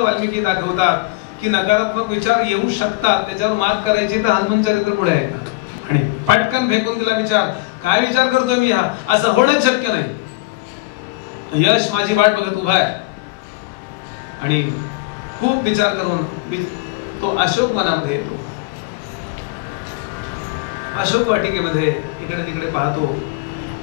वाल्मिकी दाखवतात की नकारात्मक विचार येऊ शकतात, त्याच्यावर मात करायची तर हनुमान चरित्र पुढे आहे. आणि पटकन फेकून दिला विचार, काय विचार करतोय मी हा, असं होणंच शक्य नाही. यश माझी वाट बघत उभा आहे. आणि खूप विचार करून तो अशोक वनामध्ये येतो. अशोक वाटिकेमध्ये इकडे तिकडे पाहतो.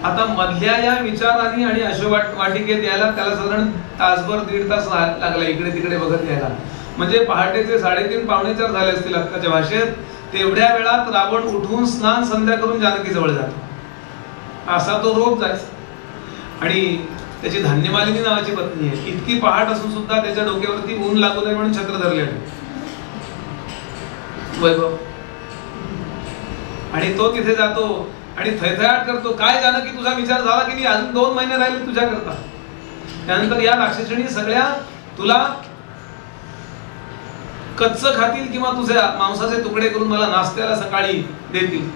आता मधल्या या विचारांनी आणि अशोक वाटिकेत यायला त्याला साधारण तासभर 1.5 तास लागला इकडे तिकडे बघत यायला. म्हणजे पहाटेचे 3:30 पावणे 4 झाले असतील अक्काच्या भाषेत. तेवढ्या वेळात रावण उठून स्नान संध्या करून जानकी जवळ जातो. असा तो रोज जायचा. आणि त्याची धान्यमालिनी नावाची पत्नी आहे. इतकी पहाट असून सुद्धा त्याच्या डोक्यावरती ऊन लागू नये म्हणून छत्र धरले वैभव. आणि तो तिथे जातो आणि थैथयाट करतो, काय जानकी तुझा विचार झाला की नाही, अजून 2 महिने राहिले तुझ्या करता. त्यानंतर या राक्षसिणी सगळ्या तुला कच्च खातील किंवा तुझे मांसाचे तुकडे करून मला नाश्त्याला सकाळी देतील.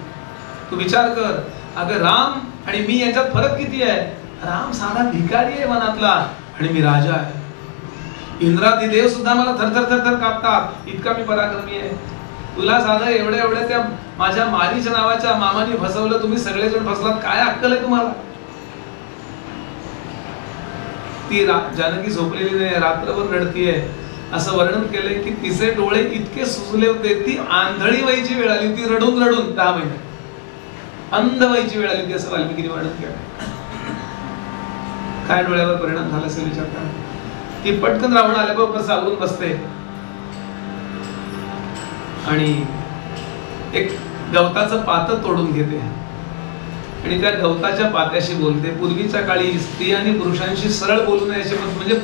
तू विचार कर, अगं राम आणि मी याच्यात फरक किती आहे. राम साधा भिकारी आहे वनातला आणि मी राजा आहे. इंद्रादी देव सुद्धा मला थरथर थरथर कापतात, इतका मी पराक्रमी आहे. तुला साधं एवढ्या एवढ्या त्या माझ्या मारीच्या नावाच्या मामाने फसवलं, तुम्ही सगळेजण फसलात, काय अक्कल आहे तुम्हाला. ती जानकी झोपलेली नाही, रात्रभर रडतीये. असं वर्णन केलंय की तिचे डोळे इतके सुजले होते, ती आंधळी व्हायची वेळ आली होती. रडून रडून 10 महिने अंध व्हायची वेळ आली होती, असं वाल्मिकीने वर्णन केलं. काय डोळ्यावर परिणाम झाला असेल विचार करा. ती पटकन रावण आल्याबरोबर सावरून बसते आणि एक गवताचं पातं तोडून घेते आणि त्या गवताच्या पात्याशी बोलते. पूर्वीच्या काळी स्त्रियांनी पुरुषांशी सरळ बोलू नये असे, म्हणजे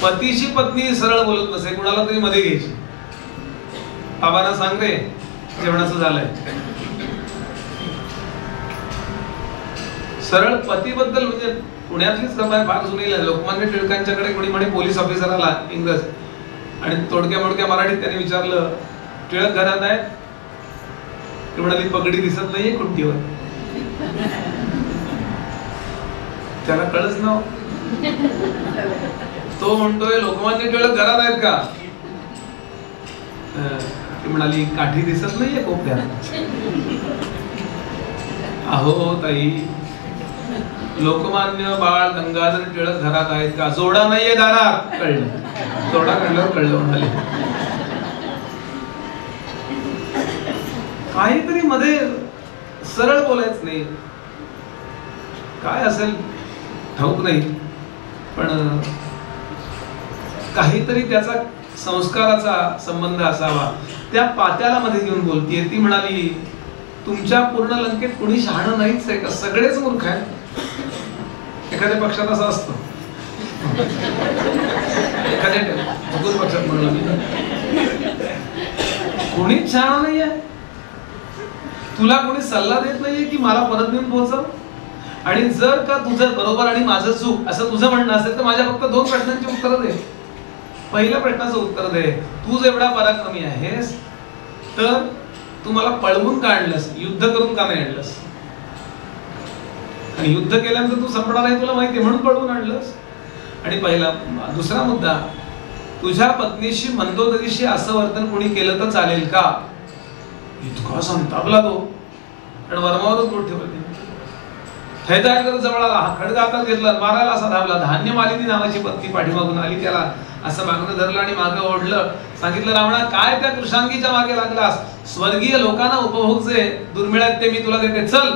पतीशी पत्नी सरळ बोलत नसे, कुणाला तरी मध्ये घ्यायची. बाबांना सांग रे जेवणाचं झालंय. सरळ पतीबद्दल म्हणजे पुण्यातलीच कमाल फार जुनी. लोकमान्य टिळकांच्याकडे कोणी म्हणे पोलीस ऑफिसर आला इंग्रज आणि तोडक्या मोडक्या मराठीत त्याने विचारलं, टिळक घरात आहे. ती म्हणाली पगडी दिसत नाहीये खुंटीवर. त्याला कळच ना. तो म्हणतोय लोकमान्य टिळक घरात आहेत का. ती म्हणाली काठी दिसत नाहीये कोपऱ्यात. अहो ताई, लोकमान्य बाळ गंगाधर टिळक घरात आहेत का. जोडा नाहीये दारात. कळलं. जोडा कळल्यावर कळलं म्हणाले. काहीतरी मध्ये सरळ बोलायच नाही. काय असेल ठाऊक नाही, पण काहीतरी त्याचा संस्काराचा संबंध असावा. त्या पात्याला मध्ये घेऊन बोलतीये. ती म्हणाली तुमच्या पूर्ण लंकेत कुणी शहाणं नाहीच आहे का, सगळेच मूर्ख आहेत. एखाद्या पक्षात असं असतं, एखाद्या पक्षात म्हणलं मी कोणीच शहाणं नाही आहे. तुला कोणी सल्ला देत नाहीये की मला परत नेऊन पोहोचव. आणि जर का तुझं बरोबर आणि माझं चूक असं तुझं म्हणणं असेल तर माझ्या फक्त 2 प्रश्नांची उत्तर दे. पहिल्या प्रश्नाचं उत्तर दे, तू जेवढा पराक्रमी आहेस तर तू मला पळवून का आणलंस, युद्ध करून का नाही आणलंस. आणि युद्ध केल्यानंतर तू संपणार आहे तुला माहिती म्हणून पळवून आणलंस. आणि पहिला दुसरा मुद्दा, तुझ्या पत्नीशी मंदोदरीशी असं वर्तन कोणी केलं तर चालेल का. इतका संतापला तो आणि वर्मावरच बोट ठेवलं. थैथयाट जवळ आला, खडगा हातात घेतला, मारायला असा धावला. धान्यमालिनी नावाची पत्नी पाठीमागून आली, त्याला असं मागणं धरलं आणि मागं ओढलं. सांगितलं रावणा काय त्या कृष्णांगीच्या मागे लागलास, स्वर्गीय लोकांना उपभोग जे दुर्मिळ आहेत ते मी तुला देते, चल.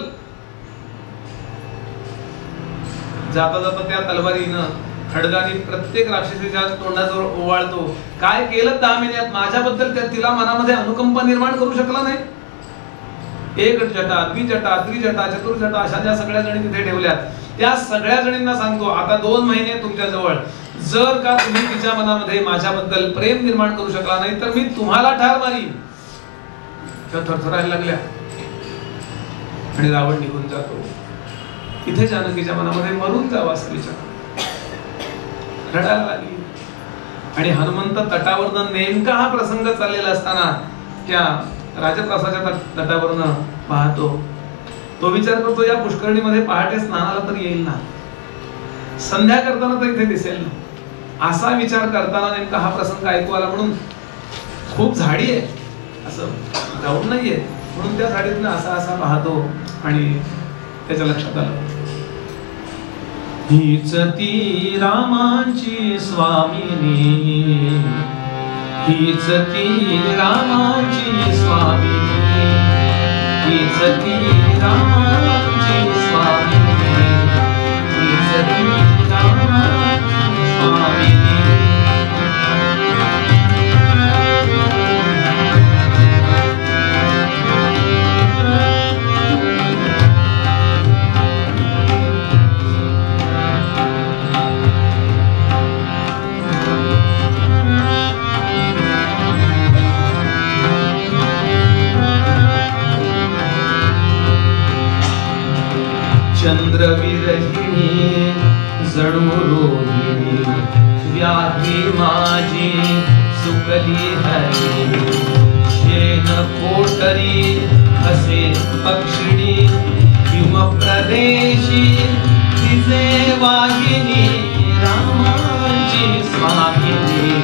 जाता जाता त्या तलवारीनं खडगाने प्रत्येक राक्षसीच्या तोंडाजवळ ओवाळतो. काय केलं 10 महिन्यात माझ्याबद्दल तिला मनामध्ये अनुकंप निर्माण करू शकला नाही. एक जटा, द्विजटा, त्रिजटा, चतुर्जटा अशा ज्या सगळ्या जणी तिथे ठेवल्यात त्या सगळ्या जणींना सांगतो आता 2 महिने तुमच्या जवळ, जर का तुम्ही तिच्या मनामध्ये माझ्याबद्दल प्रेम निर्माण करू शकला नाही तर मी तुम्हाला ठार मारीन. त्या थरथरायला लागल्या आणि रावण निघून जातो. इथे जानकीच्या मनामध्ये मरून जावं असं विचार, रडायला लागली. आणि हनुमंत तटावरनं नेमका हा प्रसंग चाललेला असताना त्या राजप्रासाच्या तटावरनं पाहतो. तो विचार करतो या पुष्करणीमध्ये पहाटे स्नानाला तर येईल ना, संध्या करताना तर इथे दिसेल ना. असा विचार करताना नेमका हा प्रसंग ऐकू आला. म्हणून खूप झाडी आहे, असं जाऊन नाहीये, म्हणून त्या झाडीतनं असा असा पाहतो आणि त्याच्या लक्षात आलं, हीच ती रामांची स्वामिनी, हीच ती रामांची स्वामिनी, हीच ती रामांची स्वामिनी, हीच ती रामांची स्वामिनी. चंद्रविरहिणी जणू रोहिणी, व्याधी माझी सुकली हरी, शेण कोटरी असे पक्षिणी, हिमप्रदेशी तिचे वाहिनी, रामाची स्वामिनी,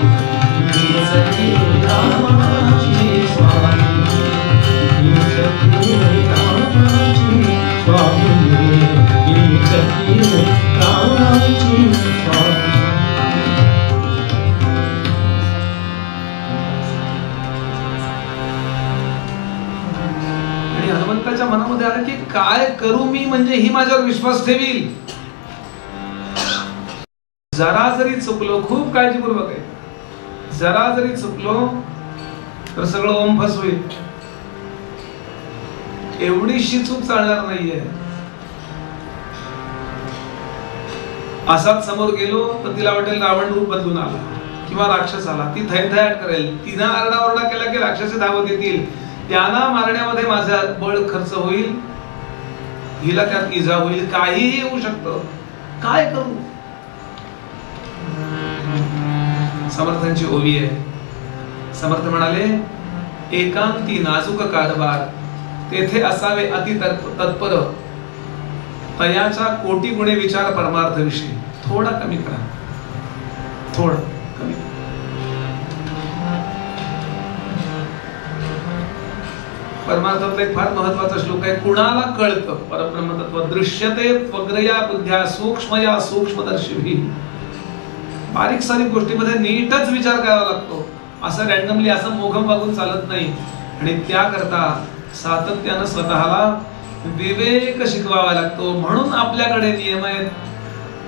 हीच ती रामाची स्वामिनी, हीच ती रामाची स्वामिनी, हीच ती रामाची स्वामिनी. आणि हनुमंताच्या मनामध्ये आलं की काय करू मी, म्हणजे ही माझ्यावर विश्वास ठेवील. जरा जरी चुकलो, खूप काळजीपूर्वक आहे, जरा जरी चुकलो तर सगळं ओमफस होईल. एवढीशी चूक चालणार नाहीये. असाच समोर गेलो तर तिला वाटेल रावण रूप बदलून आला किंवा राक्षस आला, ती थैथयाट करेल, तिनं आरडाओरडा केला की राक्षस धावत येतील, त्यांना मारण्यामध्ये माझा बळ खर्च होईल, हिला त्यात इजा होईल, काहीही होऊ शकतं, काय करू. समर्थांची ओवी आहे. समर्थ म्हणाले, एकांती नाजूक कारभार तेथे असावे अति तत्पर, तयाचा कोटी गुणे विचार परमार्थ विषयी. थोडा कमी करा, थोडं कमी. परमार्थातला एक फार महत्वाचा श्लोक आहे, कुणाला कळतं परब्रह्म तत्व, दृश्यते त्वग्रया बुद्ध्या सूक्ष्मया सूक्ष्मदर्शिभी. बारीक सारीक गोष्टीमध्ये नीटच विचार करावा लागतो, असं रॅन्डमली असं मोघम वागून चालत नाही. आणि त्याकरता सातत्यानं स्वतःला विवेक शिकवावा लागतो. म्हणून आपल्याकडे नियम आहेत,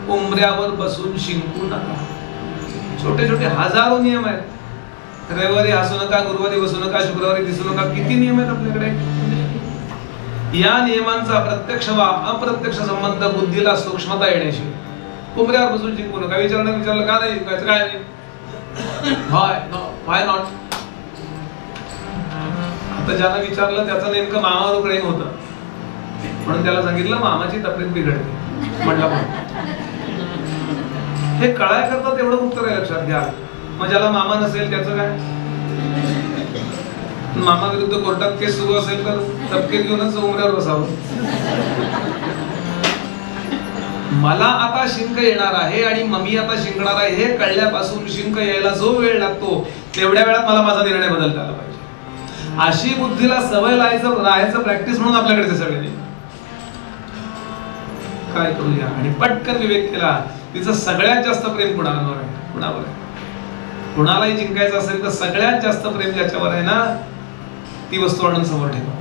उंबऱ्यावर बसून शिंकू नका. छोटे छोटे हजारो नियम आहेत. रविवारी हसू नका, गुरुवारी बसू नका, शुक्रवारी दिसू नका, किती नियम आहेत आपल्याकडे. या नियमांचा प्रत्यक्ष वा अप्रत्यक्ष संबंध बुद्धीला सूक्ष्मता येण्याशी. उंबऱ्यावर बसून शिंकू नका. विचारलं का नाही, काय नाही, व्हाय नॉट. आता ज्याला विचारलं त्याचं नेमकं मामावर प्रेम होतं, म्हणून त्याला सांगितलं मामाची तब्येत बिघडते म्हटलं. हे कळायकरता तेवढं उत्तर आहे, लक्षात घ्या. मग ज्याला मामा नसेल त्याचं काय, मामा विरुद्ध कोर्टात केस सुरू असेल तर तबकेत घेऊनच उमऱ्यावर बसावं. मला आता शिंक येणार आहे आणि मम्मी आता शिंकणार आहे हे कळल्यापासून शिंक यायला जो वेळ लागतो तेवढ्या वेळात मला माझा निर्णय बदलता आला पाहिजे. अशी बुद्धीला सवय राहायचं प्रॅक्टिस म्हणून आपल्याकडे सगळे नाही. काय करूया, आणि पटकन विवेक केला. तिचं सगळ्यात जास्त प्रेम कुणावर आहे, कुणावर आहे. कुणालाही जिंकायचं असेल तर सगळ्यात जास्त प्रेम ज्याच्यावर आहे ना, ती वस्तू आणून समोर ठेवा.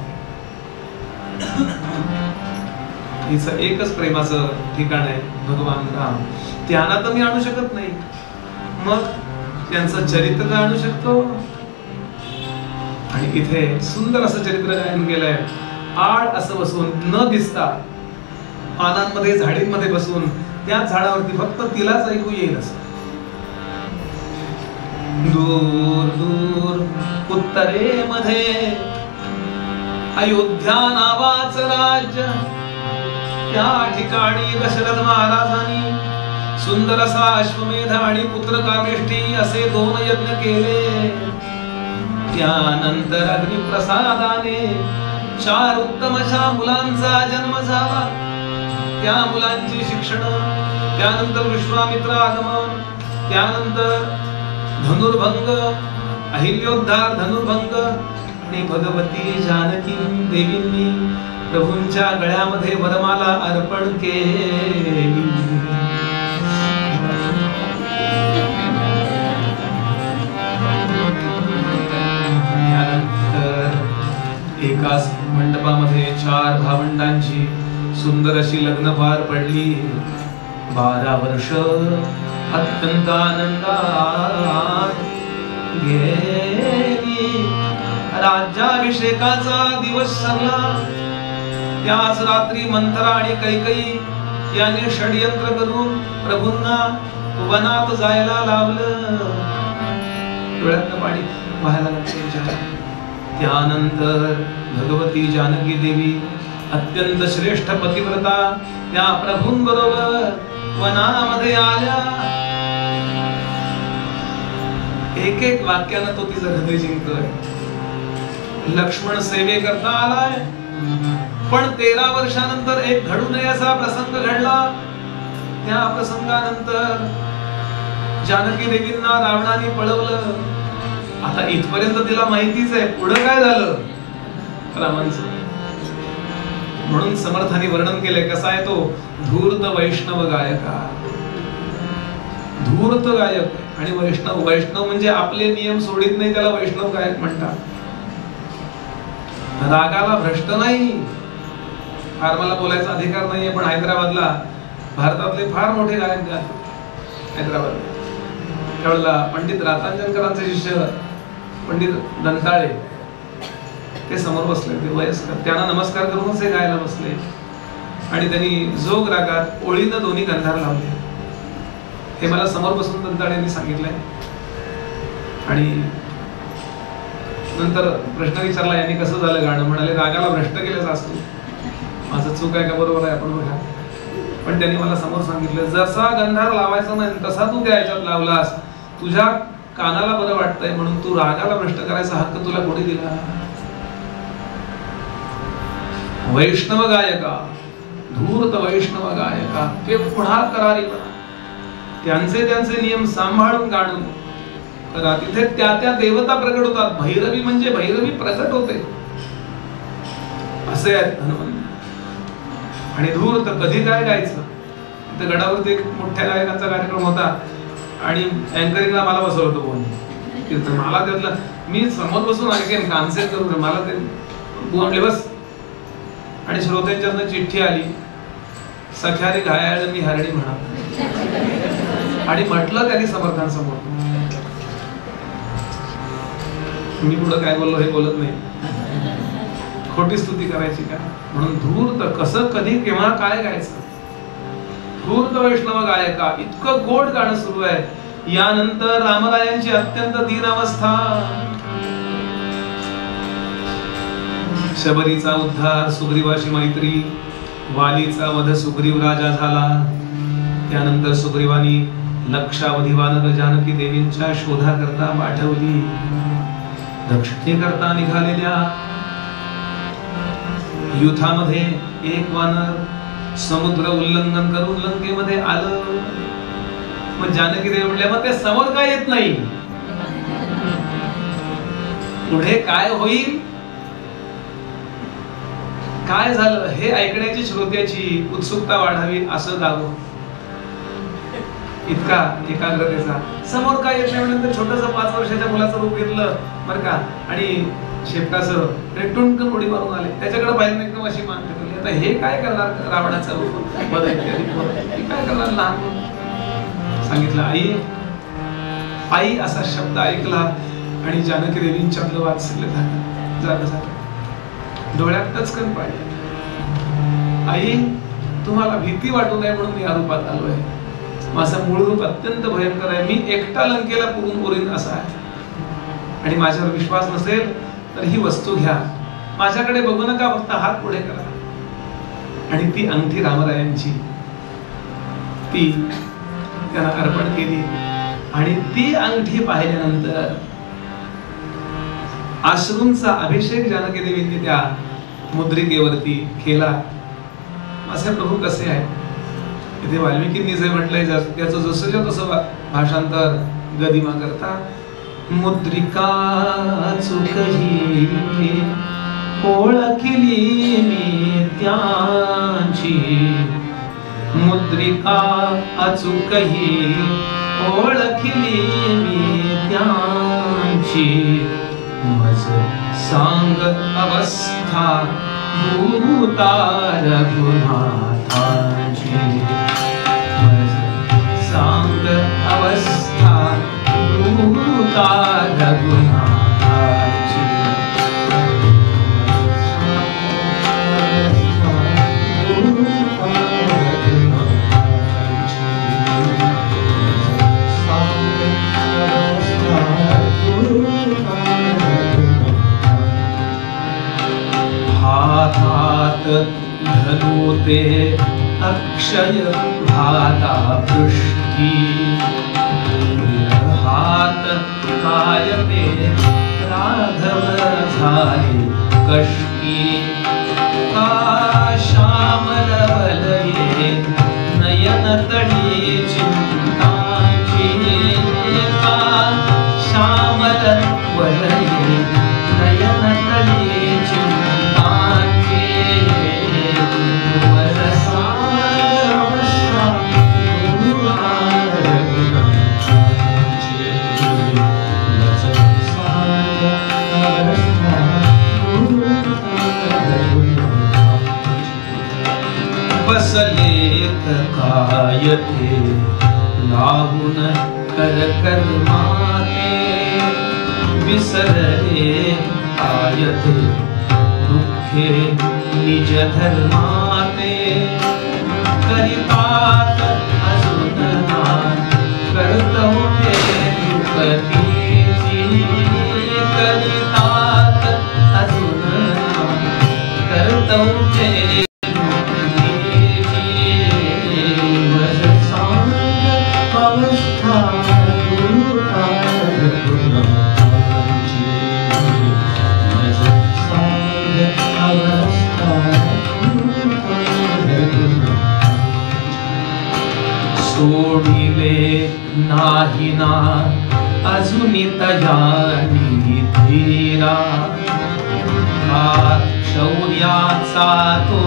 हिचं एकच प्रेमाचं ठिकाण आहे भगवान राम. त्यांना तर मी आणू शकत नाही, मग त्यांचं चरित्र आणू शकतो. आणि इथे सुंदर असं चरित्र गायन केलंय. आड असं बसून न दिसता पानांमध्ये झाडींमध्ये बसून त्या झाडावरती फक्त तिलाच ऐकू येईल असं. दूर दूर उत्तरेमध्ये अयोध्या नावाचं राज्य, त्या ठिकाणी दशरथ महाराजांनी सुंदर असा अश्वमेध आणि पुत्र कामेष्ठी असे 2 यज्ञ केले. त्यानंतर अग्निप्रसादाने 4 उत्तम अशा मुलांचा जन्म झाला. त्या मुलांची शिक्षण, त्यानंतर विश्वामित्र आगमन, त्यानंतर धनुर्भंग, अहिल्योद्धार, धनुर्भंग आणि भगवती जानकी देवींनी प्रभूंच्या गळ्यामध्ये वरमाला अर्पण केली. एकाच मंडपामध्ये 4 भावंडांची सुंदर अशी लग्न पार पडली. 12 वर्ष अत्यंत आनंदात गेली. राज्याभिषेकाचा दिवस सरला. त्याच रात्री मंथरा आणि कैकेयी यांनी षडयंत्र करून प्रभूंना वनात जायला लावलं. डोळ्यातनं पाणी व्हायला लागलं. त्यानंतर भगवती जानकी देवी अत्यंत श्रेष्ठ पतिव्रता त्या प्रभूंबरोबर वनामध्ये आल्या. एक एक वाक्यानं तो तिचं हृदय जिंकतोय. लक्ष्मण सेवे करता आलाय, पण 13 वर्षानंतर एक घडू नये असा प्रसंग घडला. त्या प्रसंगानंतर जानकी देवींना रावणाने पळवलं. आता इथपर्यंत तिला माहितीच आहे पुढं काय झालं रामांचं. म्हणून समर्थांनी वर्णन केलंय. कसा आहे तो? धूर्त वैष्णव गायका. धूर्त गायक आणि वैष्णव. वैष्णव म्हणजे आपले नियम सोडित नाही, त्याला वैष्णव गायक म्हणतात. रागाला भ्रष्ट नाही. फार मला बोलायचा अधिकार नाहीये, पण हैदराबादला भारतातले फार मोठे गायक गातात. हैदराबाद त्यावेळेला पंडित रातांजनकरांचे शिष्य पंडित दंताळे ते समोर बसले. ते वयस्कर, त्यांना नमस्कार करूनच हे गायला बसले आणि त्यांनी जोग रागात ओळीनं दोन्ही गंधार लावले. हे मला समोर बसून दंताळेंनी सांगितलंय. आणि नंतर प्रश्न विचारला यांनी कसं झालं गाणं. म्हणाले रागाला भ्रष्ट केल्याचा असतो. माझं चूक आहे का बरोबर आहे आपण बघा. पण त्यांनी मला समोर सांगितलं जसा गंधार लावायचा नाही तसा तू त्या ह्याच्यात लावलास. तुझ्या कानाला बरं वाटतंय म्हणून तू रागाला भ्रष्ट करायचा हक्क तुला कोणी दिला? वैष्णव गायका, धूर्त वैष्णव गायका ते पुन्हा करारी बना. त्यांचे नियम सांभाळून गाणं करा. तिथे त्या देवता प्रगट होतात. भैरवी म्हणजे भैरवी प्रगट होते असे आहेत हनुमान. आणि धूर्त कधी काय गायचं. तिथे गडावरती एक मोठ्या गायकांचा कार्यक्रम होता आणि अँकरिंगला मला बसवलं होतं कोणी. मला त्यातलं मी समोर बसून ऐकेन कान्सेट करून मला ते बोलले बस. आणि श्रोत्यांच्यातनं चिठ्ठी आली, सख्यारी घायाळ मी हरणी म्हणा. आणि म्हटलं त्यांनी समर्थांसमोर. मी पुढं काय बोललो हे बोलत नाही. खोटी स्तुती करायची का. म्हणून धूर्त कसं कधी केव्हा काय गायचं. धूर्त वैष्णव गायका. इतकं गोड गाणं सुरू आहे. यानंतर रामरायांची अत्यंत दीन अवस्था. शबरीचा उद्धार, सुग्रीवाशी मैत्री, वालीचा वध सुग्रीव राजा झाला. त्यानंतर सुग्रीवानी लक्षावधी वानर जानकी देवींच्या शोधाकरता पाठवली. दक्षिणेकरता निघालेल्या युद्धामध्ये एक वानर समुद्र उल्लंघन करून लंकेमध्ये आलं. मग जानकी देवी म्हणल्या मग ते समोर काय येत नाही. पुढे काय होईल, काय झालं हे ऐकण्याची श्रोत्याची उत्सुकता वाढावी असं गावं. इतका एकाग्रतेचा. समोर काय येत नाही म्हणून छोटंसं 5 वर्षाच्या मुलाचं रूप घेतलं बरं का. आणि शेपटाचं रेटून उडी मारून आले. त्याच्याकडे पाहिलं एकदम अशी मान ठेवली. आता हे काय करणार रावणाचं रूप काय करणार. लहान सांगितलं आई असा शब्द ऐकला आणि जानकी देवींच्यातलं वात्सल्य झालं. डोळ्यात टचकन पाहिजे. आई तुम्हाला भीती वाटू नये म्हणून मी या रूपात आलोय. माझं मूळ रूप अत्यंत भयंकर आहे. मी एकटा लंकेला पुरून उरीन असा आहे. आणि माझ्यावर विश्वास नसेल तर ही वस्तू घ्या. माझ्याकडे बघू नका, फक्त हात पुढे करा. आणि ती अंगठी रामरायांची ती त्यांना अर्पण केली. आणि ती अंगठी पाहिल्यानंतर अश्रूंचा अभिषेक जानकी देवींनी त्या मुद्रिकेवरती केला. माझे प्रभू कसे आहेत. इथे वाल्मिकींनी जे म्हटलंय त्याचं जसंच्या तसं भाषांतर गदिमा करता मुद्रिका चुकही ओळखली मी त्यांची मुद्रिका अचूकही ओळखली मी त्यांची मज सांग अवस्था भूता रघुनाथाची मज सांग अवस्था भूता रघुनाथाची हातात धनुते अक्षय भाता पृष्ठी हात कायते राघव झाले कष्टी का श्यामल वलये नयन तळी चिंताची का श्यामल वलये नयन तळी चिंताची बसलेत कायते लावून कर कर्माते विसरले कायते दुःखे निज धर्माते करितात अजून कर्तव्ये दुःखतीची करितात अजून कर्तव्ये सोडिले नाही ना अजूनी तयारी धीरा हा शौर्याचा तो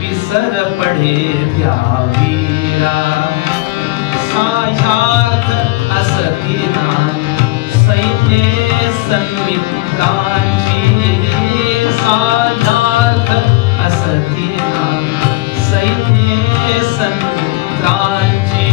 विसर पडे त्या वीरा साह्यार्थ असतीना सैन्ये सन्मित्रांची साह्यार्थ असतीना सैन्ये सन्मित्रांची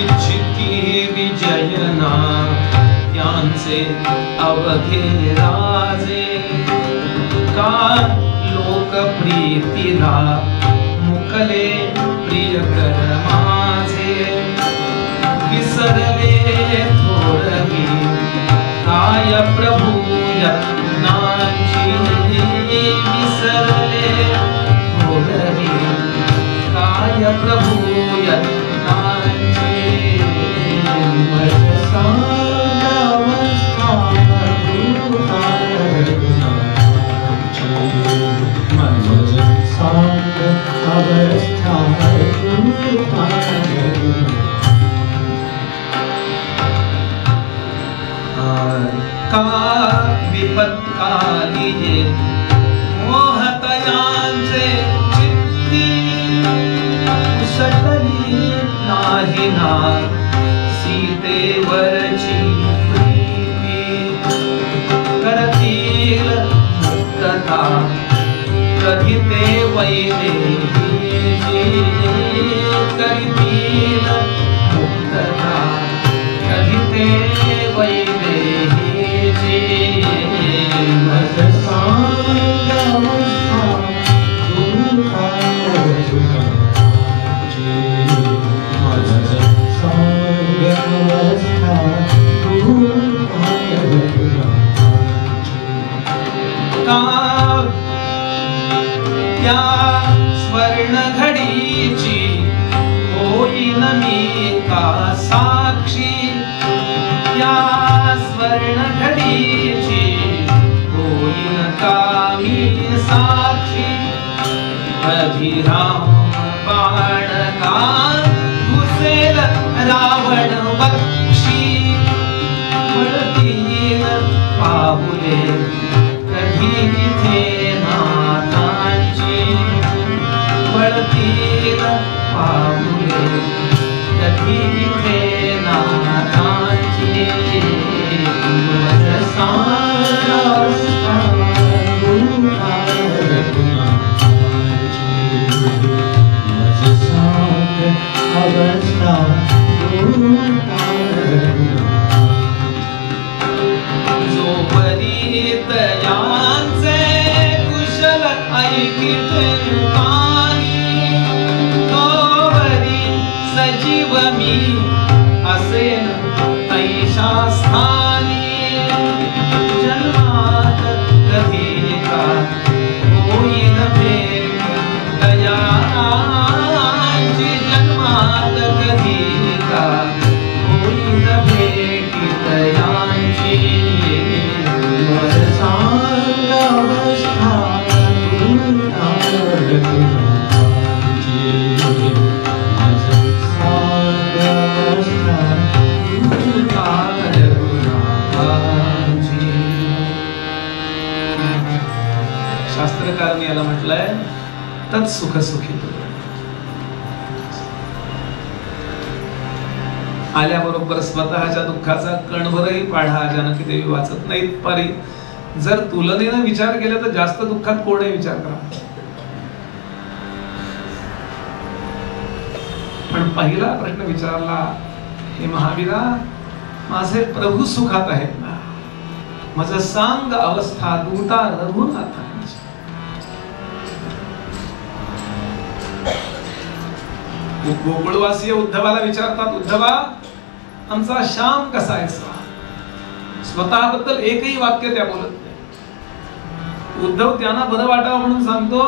इच्छिती विजयना त्यांचे अवघे राजे का लोकप्रीतीला मुकले प्रियकर माझे विसरले थोरवी काय प्रभू यत्नांची विसरले थोरवी काय प्रभू यत्नांची का विपत्काली मोहतयांचे चित्ती उसटली नाही ना सीतेवरची प्रीती करतील मुक्तता कधी ते वैदेहीची करतील मुक्तता कधी ते वैदेहीची साक्षी या स्वर्ण घडीची होईन कामी साक्षी कधी राम बाणका घुसेल रावण बक्षी पडतील पाहुले कधी तिथे नाथांची पडतील पाहुले कधी तिथे नाथांची सजीव मी असेन ऐशा स्थानी जन्मात कधी का होईन भेट दयाची जन्मात कधी का होईन भेट दयांची शास्त्रकारांनी याला म्हटलंय तत् सुख सुखी आल्याबरोबर स्वतःच्या दुःखाचा कणभरही पाढा जानकी देवी वाचत नाहीत पारी. जर तुलनेनं विचार केला तर जास्त दुःखात कोणही विचार करा. पण पहिला प्रश्न विचारला, हे महावीरा माझे प्रभू सुखात आहेत ना, माझं सांग अवस्था दूता रघुनाथांची. गोकुळवासीय उद्धवाला विचारतात, उद्धवा आमचा श्याम कसा आहे? स्वतःबद्दल एकही वाक्य त्या बोलत नाही. उद्धव त्यांना बरं वाटावं म्हणून सांगतो,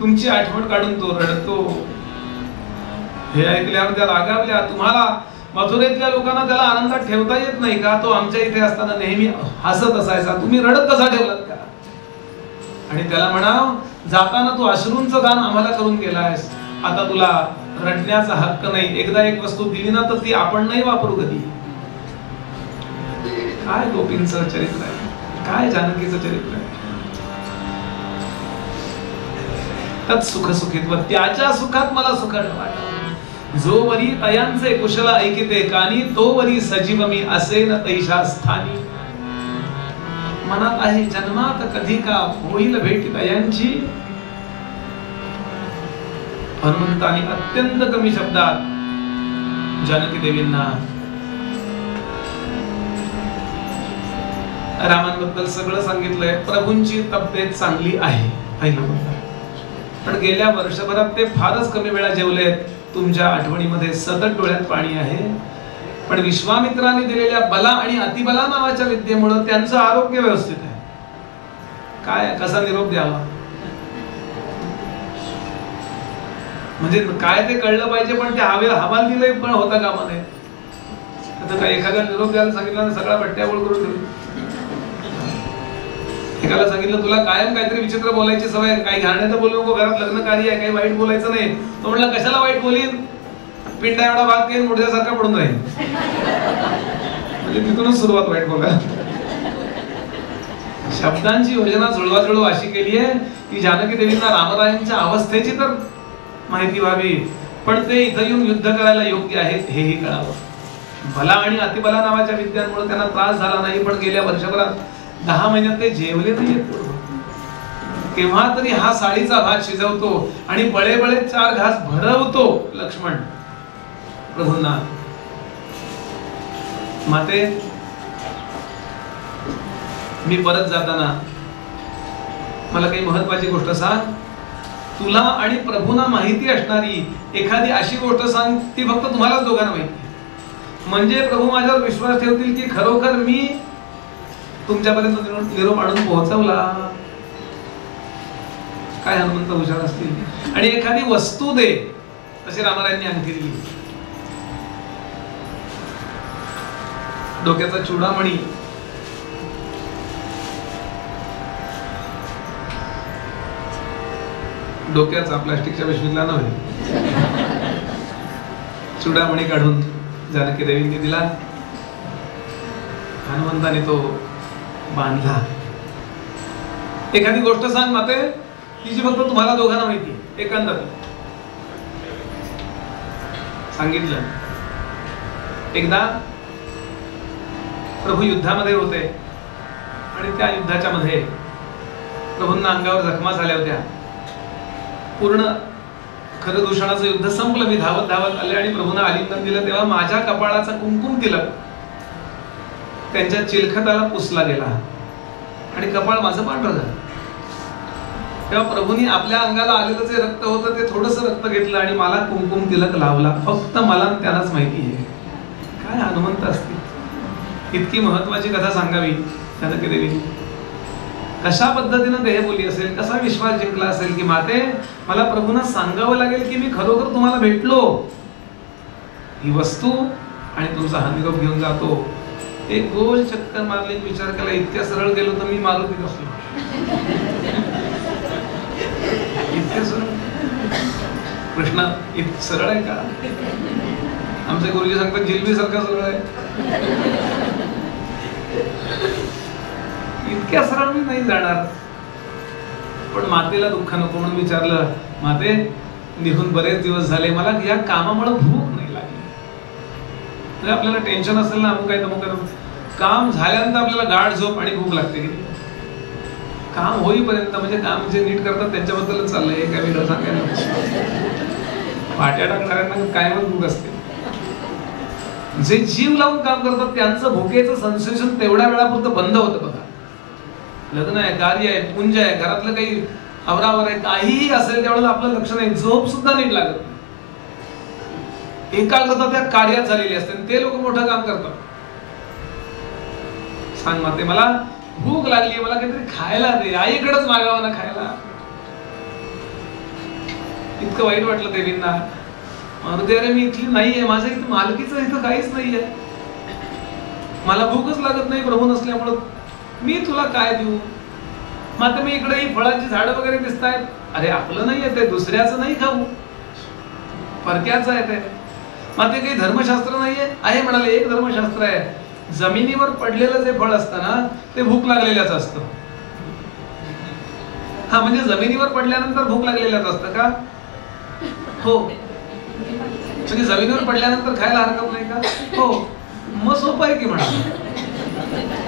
तुमची आठवण काढून तो रडतो. हे ऐकल्यावर त्या रागावल्या, तुम्हाला मथुरेतल्या लोकांना त्याला आनंदात ठेवता येत नाही का? तो आमच्या इथे असताना नेहमी हसत असायचा, तुम्ही रडत कसा ठेवलात का? आणि त्याला म्हणाव, जाताना तू अश्रूंचं दान आम्हाला करून गेलायस, आता तुला रडण्याचा हक्क नाही. एकदा एक वस्तू दिली ना तर ती आपण नाही वापरू कधी. काय गोपींचं चरित्र आहे, काय जानकीचं चरित्र आहे. तत् सुख सुखित्व, त्याच्या सुखात मला सुख वाटतं. जो वरी तयांचे कुशल ऐकिते कानी, तो वरी सजीव मी असेन तैशा स्थानी. मनात आहे जन्मात कधी का होईल भेट तयांची. हनुमंतांनी अत्यंत कमी शब्दात जानकी देवींना रामांबद्दल सगळं सांगितलंय. प्रभूंची तब्येत चांगली आहे पहिलं म्हणतात, पण गेल्या वर्षभरात ते फारच कमी वेळा जेवलेत. तुमच्या आठवणीमध्ये सतत डोळ्यात पाणी आहे. पण विश्वामित्राने दिलेल्या बला आणि अतिबला नावाच्या विद्येमुळे त्यांचं आरोग्य व्यवस्थित आहे. काय कसा निरोप द्यावा म्हणजे काय ते कळलं पाहिजे, पण ते हवाल दिलंय पण होता कामा नये. आता काय एखाद्या निरोप द्यायला सांगितलं ना सगळा पट्ट्याबोळ करून ठेवली. एकाला सांगितलं तुला कायम काहीतरी विचित्र बोलायची सवय, काही घाणेरडं बोलू नको, घरात लग्न कार्य आहे, काही वाईट बोलायचं नाही. तो म्हणला कशाला वाईट बोलीन, पिंडा एवढा भात घेऊन मुडद्यासारखा पडून राहील. म्हणजे तिथूनच सुरुवात वाईट बोलायला. शब्दांची योजना जुळवाजुळव अशी केली आहे की जानकी देवींना रामरायांच्या अवस्थेची तर माहिती व्हावी, पण ते इथं येऊन युद्ध करायला योग्य आहेत हेही कळावं. भला आणि अतिबला नावाच्या विद्यांमुळे त्यांना त्रास झाला नाही, पण गेल्या वर्षभरात 10 महिन्यात ते जेवले नाहीयेत. केव्हा तरी हा साळीचा भात शिजवतो आणि बळे 4 घास भरवतो लक्ष्मण प्रभूंना. माते मी परत जाताना मला काही महत्वाची गोष्ट सांग. तुला आणि प्रभूंना माहिती असणारी एखादी अशी गोष्ट सांग ती फक्त तुम्हालाच दोघांना माहिती, म्हणजे प्रभू माझ्यावर विश्वास ठेवतील की खरोखर मी तुमच्यापर्यंत निरोप आणून पोहोचवला. काय हनुमंत हुशार असतील. आणि एखादी वस्तू दे, तसे रामरायांनी अंगठी दिली. डोक्याचा चुडामणी, डोक्याचा प्लास्टिकच्या पिशवीतला नव्हे, चुडामणी काढून जानकी देवींनी दिला. हनुमंताने तो बांधला. एखादी गोष्ट सांग माते, तिची फक्त तुम्हाला दोघांना माहिती. एकंदर सांगितलं. एकदा प्रभू युद्धामध्ये होते आणि त्या युद्धाच्या मध्ये प्रभूंना अंगावर जखमा झाल्या होत्या. पूर्ण खरदूषणाचं युद्ध संपलं. मी धावत धावत आले आणि प्रभूंना आलिंगन दिलं. तेव्हा माझ्या कपाळाचा कुंकुम तिलक त्यांच्या चिलखताला पुसला गेला आणि कपाळ माझं पांढरं झालं. तेव्हा प्रभूंनी आपल्या अंगाला आलेलं जे रक्त होतं ते थोडंसं रक्त घेतलं आणि मला कुंकुम तिलक लावला. फक्त मला त्यांनाच माहिती आहे. काय हनुमंत असतील. इतकी महत्वाची कथा सांगावी जानकी देवी. कशा पद्धतीनं देहबोली असेल, कसा विश्वास जिंकला असेल की माते मला प्रभूंना सांगावं लागेल की मी खरोखर तुम्हाला भेटलो. ही वस्तू आणि तुमचा हा निरोप घेऊन जातो. एक गोल चक्कर मारले, विचार केला इतक्या सरळ गेलो तर मी मारुती असलो. इतक्या सरळ कृष्ण इतकं सरळ आहे का? आमचे गुरुजी सांगतात जिलबी सारखा सरळ आहे. इतक्या सरळ मी नाही जाणार. पण मातेला दुःख नको म्हणून विचारलं, माते निघून बरेच दिवस झाले, मला या कामामुळे भूक नाही लागली. म्हणजे आपल्याला टेन्शन असेल ना, अमुक काय तमुक काय, काम झाल्यानंतर आपल्याला गाढ झोप आणि भूक लागते. काम होईपर्यंत म्हणजे काम जे नीट करतात त्यांच्याबद्दलच चाललंय. हे काय वेगळं सांगायला पाट्या टाकणाऱ्यांना कायमच भूक असते. जे जीव लावून काम करतात त्यांचं भुकेचं सेन्सेशन तेवढ्या वेळापुरतं बंद होतं. बघा, लग्न आहे, कार्य आहे, पुंज आहे, घरातलं काही आवरावर आहे, काहीही असेल त्यावेळेला आपलं लक्ष नाही, झोप सुद्धा नीट लागत नाही. एकाग्रता त्या कार्यात झालेली असते. ते लोक मोठं काम करतात. सांग माते मला भूक लागली, मला काहीतरी खायला दे. आईकडेच मागावं ना खायला. इतकं वाईट वाटलं देवींना. अरे मी इथली नाहीये, माझ्या इथं मालकीचं इथं काहीच नाहीये, मला भूकच लागत नाही प्रभू नसल्यामुळं, मी तुला काय देऊ. मग आता मी इकडे ही फळाची झाडं वगैरे दिसत आहेत. अरे आपलं नाही आहे ते, दुसऱ्याचं नाही खाऊ, परक्याचं आहे ते. मग ते काही धर्मशास्त्र नाहीये. आहे म्हणाले एक धर्मशास्त्र आहे, जमिनीवर पडलेलं जे फळ असतं ना ते भूक लागलेल्याच असतं. हा म्हणजे जमिनीवर पडल्यानंतर भूक लागलेल्याच असतं का? हो. म्हणजे जमिनीवर पडल्यानंतर खायला हरकत नाही का? हो. मग सोपं आहे की म्हणा.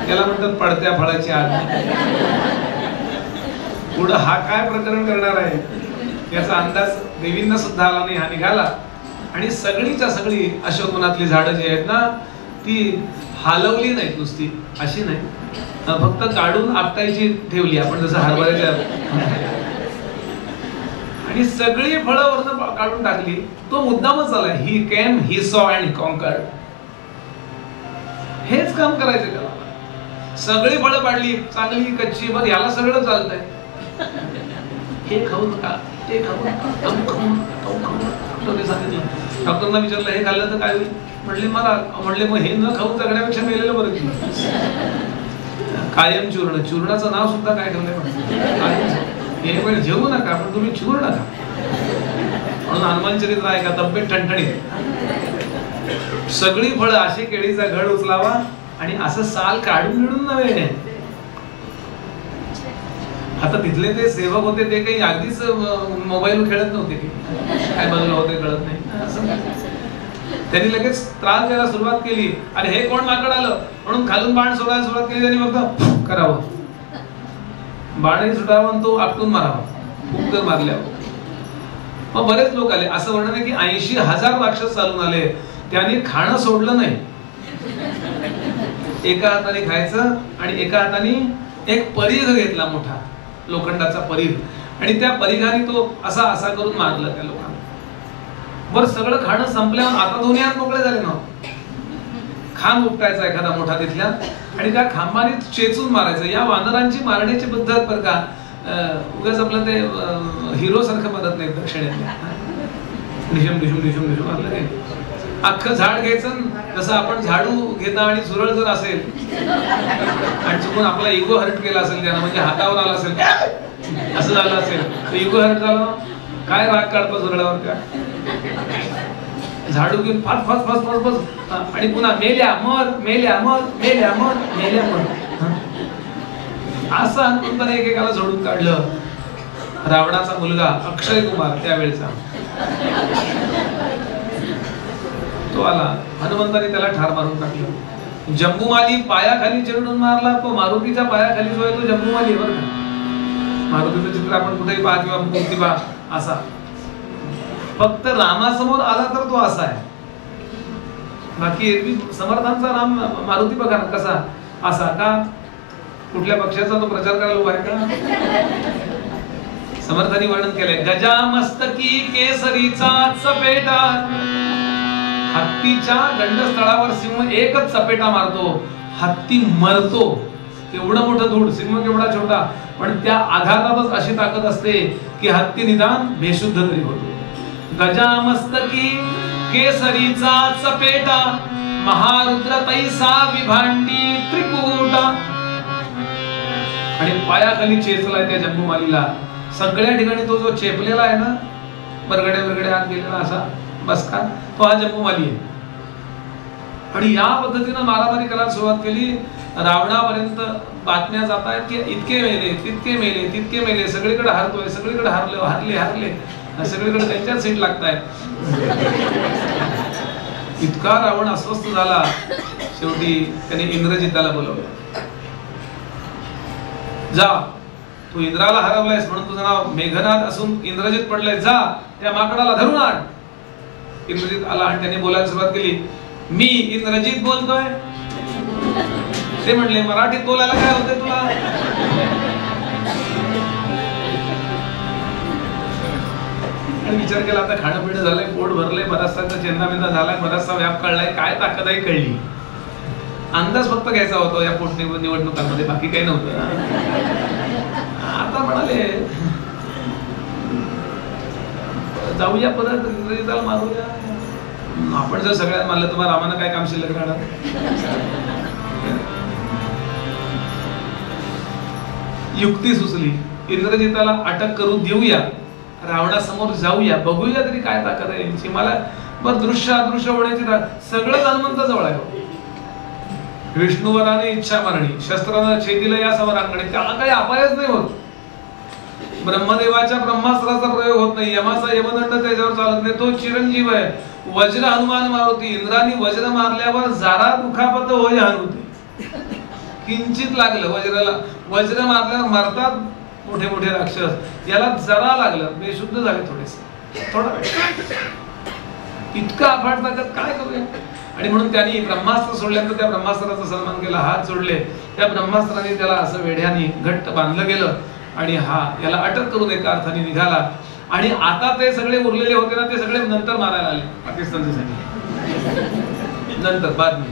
त्याला म्हणतात पडत्या फळाची आग. पुढं हा काय प्रकरण करणार आहे याचा अंदाज देवींना सुद्धा आला नाही. हा निघाला आणि सगळीच्या सगळी अशोकवनातली झाडं जी आहेत ना ती हलवली नाहीत, नुसती अशी नाही, फक्त काढून आपटायची ठेवली आपण जसं हरभऱ्याच्या, आणि सगळी फळं वरनं काढून टाकली. तो मुद्दामच आलाय. ही केम, ही सॉ अँड कॉन्कर्ड. हेच काम करायचं का? सगळी फळं पाडली, चांगली कच्ची, बरं याला सगळं चालतंय. हे खाऊ नका, ते खाऊ नका, खाऊ नका. डॉक्टरने सांगितलं. डॉक्टरना विचारलं हे खाल्लं तर काय होईल? म्हणले मला. म्हणले मग हे न खाऊन जगण्यापेक्षा मेलेलं बरं की. कायम चूर्ण. चूर्णाचं नाव सुद्धा काय ठेवलंय? हे पण जेवू नका, पण तुम्ही चूर्ण खा. म्हणून हनुमान चरित्र आहे का, तब्येत ठणठणीत. सगळी फळं अशी केळीचा घड उचलावा आणि असं साल काढून मिळून नव्हे. आता तिथले ते सेवक होते ते काही अगदीच मोबाईल खेळत नव्हते, काय बदल होते कळत नाही. त्यांनी लगेच त्रास द्यायला सुरुवात केली. अरे हे कोण माकड आलं म्हणून खालून बाण सोडायला सुरुवात केली. त्यांनी फक्त करावं, बाणही सुटावं, तो आपटून मारावा. खूप जर मारल्यावर मग बरेच लोक आले. असं वर्णन आहे की 80,000 राक्षस चालून आले. त्यांनी खाणं सोडलं नाही. एका हाताने खायचं आणि एका हाताने एक परीघ घेतला, मोठा लोखंडाचा परीघ, आणि त्या परीघाने तो असा असा करून मारला त्या लोकांना. बरं सगळं खाणं संपल्यावर आता दोन्ही हात मोकळे झाले ना. खांब उपटायचा एखादा मोठा तिथल्या आणि त्या खांबाने चेचून मारायचं. या वानरांची मारण्याची पद्धत बरं का, उगाच आपलं ते हिरो सारखं मदत नाही. दक्षिणेतल्या डिशम डिशम डिशम डिशम मारलं. अख्खं झाड घ्यायचं जसं आपण झाडू घेता आणि झुरळ जर असेल आणि चुकून आपला इगो हर्ट केला असेल त्यानं, म्हणजे हातावर आला असेल असं झालं असेल तर इगो हर्ट झालं, काय राग काढतो झुरळावर त्या. झाडू घेऊन फास फास फास फास फास आणि पुन्हा मेल्या मर मेल्या मर मेल्या मर मेल्या मर असं हनुमंताने एकेकाला झोडून काढलं. रावणाचा मुलगा अक्षय कुमार त्यावेळेचा तो आला, हनुमंताने त्याला ठार मारून टाकलं. जंबूमाली पायाखाली चिरडून मारला. तो मारुतीच्या पायाखाली जो आहे तो जंबूमाली आहे बरं का. मारुतीचं चित्र आपण कुठेही पहा किंवा मूर्ती पहा असा, फक्त रामासमोर आला तर तो असा आहे. बाकी एरवी समर्थांचा राम मारुती बघा ना कसा असा का, कुठल्या पक्षाचा तो प्रचार करायला उभा आहे का. समर्थांनी वर्णन केलंय, गजा मस्तकी केसरीचा चपेटा. हत्तीच्या गंडस्थळावर सिंह एकच चपेटा मारतो, हत्ती मरतो. एवढं मोठं धूळ, सिंह केवढा छोटा, पण त्या आघातातच अशी ताकद असते की हत्ती निदान बेशुद्ध तरी होतो. गजा मस्तकी केसरीचा चपेटा, महारुद्र तैसा विभांडी त्रिकूटा. आणि पायाखाली चेचलाय त्या जंबूमालीला. सगळ्या ठिकाणी तो जो चेपलेला आहे ना, बरगडे आत गेलेला असा बसका, तो हा जंबूमाली आहे. आणि या पद्धतीनं मारामारी करायला सुरुवात केली. रावणापर्यंत बातम्या जात आहेत की इतके मेले तितके मेले तितके मेले, सगळीकडे हारतोय, सगळीकडे हारले, सगळीकडे त्यांच्याच सीट लागतायत. इतका रावण अस्वस्थ झाला, शेवटी त्याने इंद्रजिताला बोलवलं. जा, तू इंद्राला हरवलायस म्हणून तुझं नाव मेघनाद असून इंद्रजित पडलंय, जा त्या माकडाला धरून आण. इंद्रजित आला आणि त्याने बोलायला सुरुवात केली, मी इंद्रजित बोलतोय. ते म्हणले, मराठीत बोलायला काय होते तुला. आणि विचार केला, आता खाणं पिणं झालंय, पोट भरलंय, बराचसा चेंदामेंदा झालाय, बराचसा व्याप कळलाय, काय ताकद आहे कळली. अंदाज फक्त घ्यायचा होता या पोटनिवडणुकांमध्ये, बाकी काही नव्हतं. आता म्हणाले जाऊया परत इंद्रजिताला मारूया. आपण जर सगळ्यात मानलं तर रामानं काय काम शिल्लक राहणार. युक्ती सुचली, इंद्रजिताला अटक करू देऊया, रावणासमोर जाऊया, बघूया तरी काय ताकद आहे यांची. मला बरं दृश्य अदृश्य होण्याची सगळं हनुमंत जवळ आहे. विष्णुवराने इच्छा मारणी, शस्त्रानं छेदिलं या समरांकडे, त्याला काही अपायच नाही होत. ब्रह्मदेवाच्या ब्रह्मास्त्राचा प्रयोग होत नाही, यमाचा यमदंड त्याच्यावर चालत नाही, तो चिरंजीव आहे. वज्र हनुमान मारुती, इंद्राने वज्र मारल्यावर जरा दुखापत होय हनुते, किंचित लागलं वज्राला. वज्र मारल्यावर मरतात मोठे मोठे राक्षस, याला जरा लागलं, बेशुद्ध झाले थोडेसे, थोडा इतका अफाट ताकद काय करूया. आणि म्हणून त्यांनी ब्रह्मास्त्र सोडल्यानंतर त्या ब्रह्मास्त्राचा सन्मान केला, हात जोडले. त्या ब्रह्मास्त्राने त्याला असं वेढ्याने घट्ट बांधलं गेलं आणि हा याला अटक करून एका अर्थाने निघाला. आणि आता ते सगळे उरलेले होते ना, ते सगळे नंतर मारायला आले पाकिस्तानसाठी. नंतर बातमी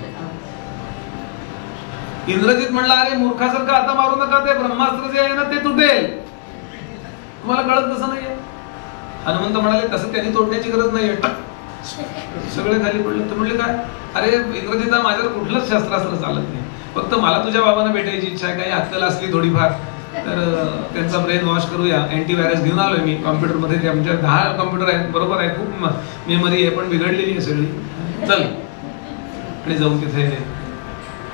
इंद्रजित म्हणला, अरे मूर्खासारखं आता मारू नका, ते ब्रह्मास्त्र जे आहे ना ते तुटेल, तुम्हाला कळत कसं नाहीये. हनुमंत म्हणाले, तसं त्यांनी तोडण्याची गरज नाहीये. सगळे खाली पडले. तर म्हणले काय, अरे इंद्रजिता माझ्यावर कुठलंच शस्त्रास्त्र चालत नाही, फक्त मला तुझ्या बाबांना भेटायची इच्छा आहे, काही अक्कल असली थोडीफार तर त्यांचा ब्रेन वॉश करूया. अँटीव्हायरस घेऊन आलोय मी कॉम्प्युटर मध्ये, आमच्या 10 कॉम्प्युटर आहेत, बरोबर आहे, खूप मेमरी आहे पण बिघडलेली आहे सगळी, चल. आणि जाऊन तिथे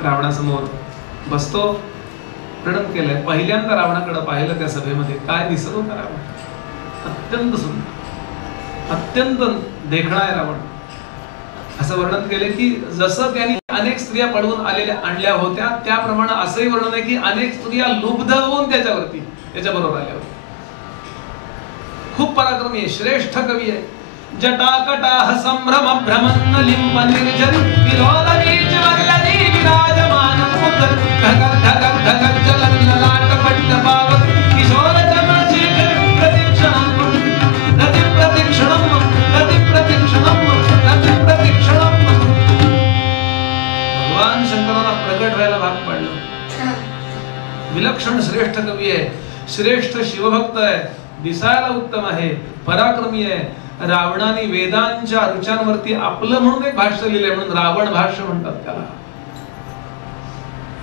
रावणासमोर बसतो, प्रणम केलंय. पहिल्यांदा रावणाकडे पाहिलं त्या सभेमध्ये, काय दिसत होता रावण, अत्यंत सुंदर, अत्यंत देखणा आहे रावण. असं वर्णन केले की जसं त्यांनी अनेक स्त्रिया पळवून आणल्या होत्या, त्याप्रमाणे असंही वर्णन आहे की अनेक स्त्रिया लुब्ध होऊन त्याच्यावरती त्याच्याबरोबर आल्या होत्या. खूप पराक्रमी आहे, श्रेष्ठ कवी आहे. जटाकटाह संभ्रम भ्रमन्न लिंब निर्जन विलोलनी ज्वलनी विराजमान मुकुट ढगक ढगक ढगक जलन ललाट पट्ट पावक किशोर चंद्रशेखर प्रतीक्षणम प्रतीक्षणम प्रतीक्षणम प्रतीक्षणम. भगवान शंकरांना प्रगट व्हायला भाग पडलं. विलक्षण श्रेष्ठ कवी आहे, श्रेष्ठ शिवभक्त आहे, दिसायला उत्तम आहे, पराक्रमी आहे. रावणाने वेदांच्या ऋचांवरती आपलं म्हणून एक भाष्य लिहिलंय, म्हणून रावण भाष्य म्हणतात त्याला.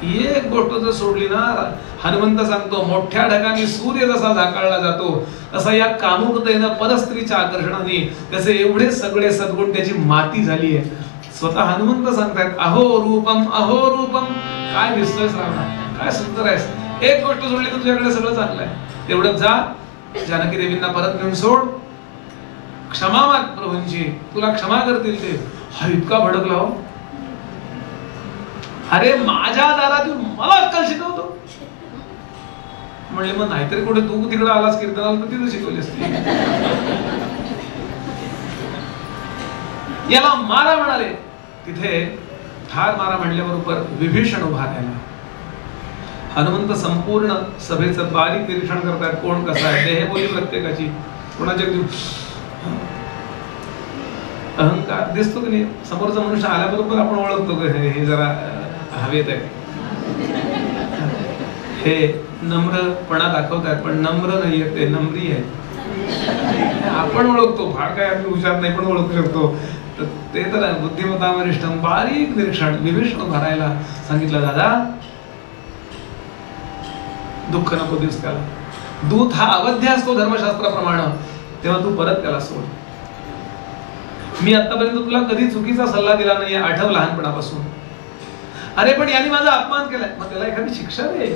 एक गोष्ट जर सोडली ना, हनुमंत सांगतो मोठ्या ढगाने सूर्य जसा झाकाळला जातो तसा या कामुकतेनं परस्त्रीच्या आकर्षणाने त्याचे एवढे सगळे सद्गुण त्याची माती झाली आहे. स्वतः हनुमंत सांगतात अहो रूपम, काय दिसतोयस रावणा, काय सुंदर आहेस. एक गोष्ट सोडली तर तुझ्याकडे सगळं चांगलं आहे. तेवढं जा, जानकी देवींना परत नेऊन सोड, क्षमा माग प्रभूंची, तुला क्षमा करतील ते. हा इतका भडकला हो, अरे माझ्या दारात मला अक्कल शिकवतो म्हणले. मग नाहीतरी कुठे तू तिकडे आलास कीर्तनाला तर तिथे शिकवली असती. याला मारा म्हणाले. तिथे ठार मारा म्हणल्याबरोबर विभीषण उभा राहिला. हनुमंत संपूर्ण सभेचं बारीक निरीक्षण करतात, कोण कसा आहे, देहबोली प्रत्येकाची, कोणाच्या अहंकार दिसतो की नाही. समोरचा मनुष्य आल्याबरोबर आपण ओळखतो की हे जरा हवेत आहे, हे नम्रपणा दाखवतात पण नम्र नाहीये, ते नम्री आहे. आपण ओळखतो, फार काय आम्ही हुशार नाही पण ओळखू शकतो. तर ते तर बुद्धिमत्ता वरिष्ठ बारीक निरीक्षण. विभीषण भरायला सांगितलं, दादा दुःख नको दिवस त्याला. दूत हा अवध्य असतो धर्मशास्त्राप्रमाणे, तेव्हा तू परत त्याला सोड. मी आतापर्यंत तुला कधी चुकीचा सल्ला दिला नाहीये, आठव लहानपणापासून. अरे पण याने माझा अपमान केलाय, मग त्याला एखादी शिक्षा दे,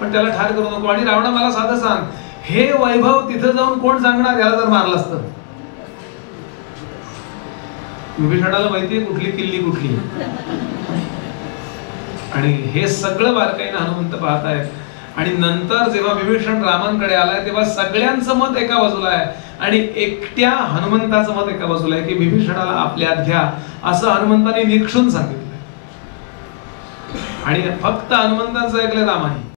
पण त्याला ठार करू नको. आणि रावणा मला साधं सांग, हे वैभव तिथं जाऊन कोण सांगणार याला जर मारलं असतं. विभीषणाला माहितीये कुठली किल्ली कुठली, आणि हे सगळं बारकाईने हनुमंत पाहतायत. आणि नंतर जेव्हा विभीषण रामांकडे आलाय तेव्हा सगळ्यांचं मत एका बाजूला आहे आणि एकट्या हनुमंताचं मत एका बाजूला आहे की विभीषणाला आपल्यात घ्या, असं हनुमंताने निक्षून सांगितलं. आणि फक्त हनुमंतांचं ऐकलं रामाने.